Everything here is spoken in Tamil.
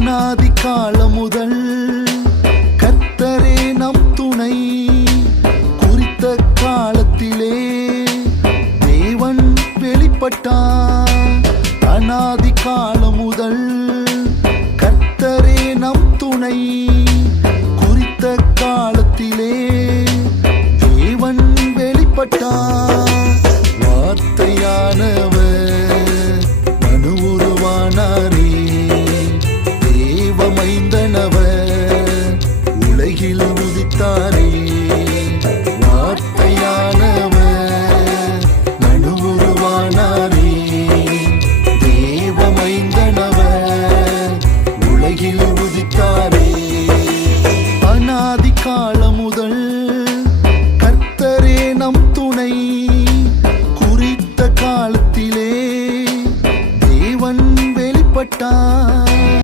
அனாதி காலம் முதல் கர்த்தரே நம் துணை. குறித்த காலத்திலே தேவன் வெளிப்பட்டார்.